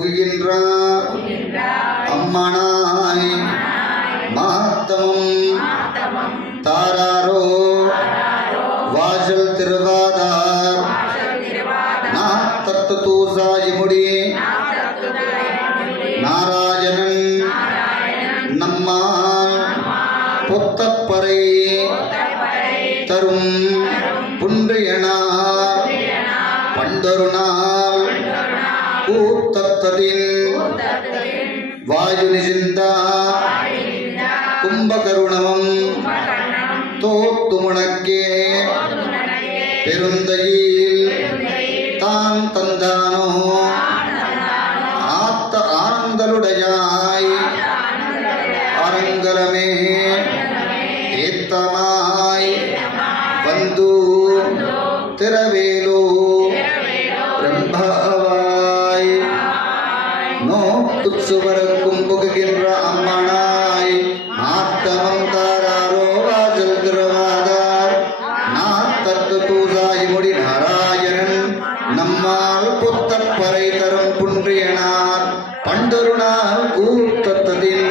புகுகின்ற அம்மனாய் மகத்தமும் தாராரோ வாசல் திருவாதார் நாத்தத்து தூசாய் முடி நாராயணன் நம்மால் பொத்தப்பறை தரும் புன்றியனார் பண்டருநாள் கூத்தத்தின் வாயு நிசிந்தா கும்பகருணமும் தோத்துமுனக்கே பெருந்தையில் தான் தந்தானோ ஆத்த ஆனந்தலுடையாய் அரங்கலமே ஏத்தமாய் வந்து திரவேலோ பிரம்பாவாய் நோக்குச்சுவரக்கும் புகுகின்ற அம்மனாய் நாத்தமம் தாராரோ வாசல் திருவாதார் நாத்தத்து தூசாய் முடி நாராயணன் நம்மால் புத்தப்பறை தரும் புன்றியனார் பண்டருநாள் கூத்தத்தின்